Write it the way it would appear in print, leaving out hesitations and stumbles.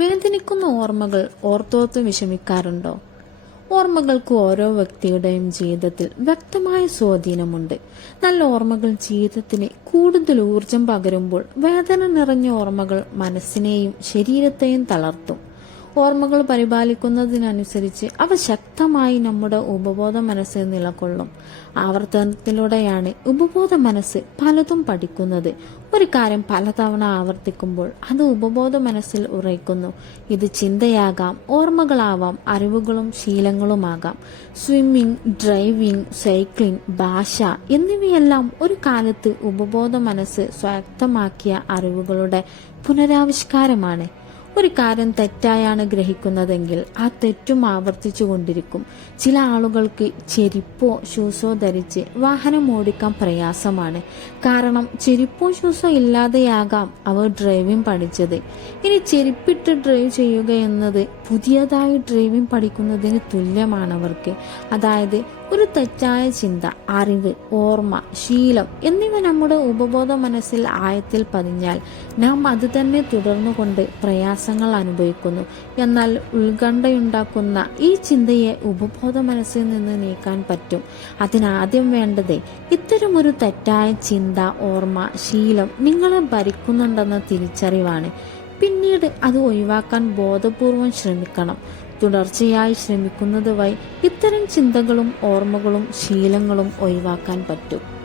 വേദനിക്കുന്ന ഓർമ്മകൾ ഓർത്തോർത്ത് വിഷമിക്കാറുണ്ടോ? ഓർമ്മകൾക്ക് ഓരോ വ്യക്തിയുടെയും ജീവിതത്തിൽ വ്യക്തമായ സ്വാധീനമുണ്ട്. നല്ല ഓർമ്മകൾ ജീവിതത്തിന് കൂടുതൽ ഊർജം പകരുമ്പോൾ വേദന നിറഞ്ഞ ഓർമ്മകൾ മനസ്സിനെയും ശരീരത്തെയും തളർത്തും. ഓർമ്മകൾ പരിപാലിക്കുന്നതിനനുസരിച്ച് അവ ശക്തമായി നമ്മുടെ ഉപബോധ മനസ്സിൽ നിലകൊള്ളും. ആവർത്തനത്തിലൂടെയാണ് ഉപബോധ മനസ്സ് പലതും പഠിക്കുന്നത്. ഒരു കാര്യം പലതവണ ആവർത്തിക്കുമ്പോൾ അത് ഉപബോധ മനസ്സിൽ ഉറയ്ക്കുന്നു. ഇത് ചിന്തയാകാം, ഓർമ്മകളാവാം, അറിവുകളും ശീലങ്ങളുമാകാം. സ്വിമ്മിംഗ്, ഡ്രൈവിംഗ്, സൈക്ലിംഗ്, ഭാഷ എന്നിവയെല്ലാം ഒരു കാലത്ത് ഉപബോധ മനസ്സ് സ്വായത്തമാക്കിയ അറിവുകളുടെ പുനരാവിഷ്കാരമാണ്. ഒരു കാര്യം തെറ്റായാണ് ഗ്രഹിക്കുന്നതെങ്കിൽ ആ തെറ്റും ആവർത്തിച്ചു കൊണ്ടിരിക്കും. ചില ആളുകൾക്ക് ചെരുപ്പോ ഷൂസോ ധരിച്ച് വാഹനം ഓടിക്കാൻ പ്രയാസമാണ്. കാരണം ചെരുപ്പോ ഷൂസോ ഇല്ലാതെയാകാം അവർ ഡ്രൈവിംഗ് പഠിച്ചത്. ഇനി ചെരുപ്പിട്ട് ഡ്രൈവ് ചെയ്യുക എന്നത് പുതിയതായി ഡ്രൈവിംഗ് പഠിക്കുന്നതിന് തുല്യമാണ് അവർക്ക്. അതായത് ഒരു തെറ്റായ ചിന്ത, അറിവ്, ഓർമ്മ, ശീലം എന്നിവ നമ്മുടെ ഉപബോധ മനസ്സിൽ ആഴത്തിൽ പതിഞ്ഞാൽ നാം അത് തന്നെ തുടർന്നുകൊണ്ട് പ്രയാസങ്ങൾ അനുഭവിക്കുന്നു. എന്നാൽ ഉത്കണ്ഠയുണ്ടാക്കുന്ന ഈ ചിന്തയെ ഉപബോധ മനസ്സിൽ നിന്ന് നീക്കാൻ പറ്റും. അതിനാദ്യം വേണ്ടത് ഇത്തരമൊരു തെറ്റായ ചിന്ത, ഓർമ്മ, ശീലം നിങ്ങളെ ഭരിക്കുന്നുണ്ടെന്ന തിരിച്ചറിവാണ്. പിന്നീട് അത് ഒഴിവാക്കാൻ ബോധപൂർവം ശ്രമിക്കണം. തുടർച്ചയായി ശ്രമിക്കുന്നത് വഴി ഇത്തരം ചിന്തകളും ഓർമ്മകളും ശീലങ്ങളും ഒഴിവാക്കാൻ പറ്റും.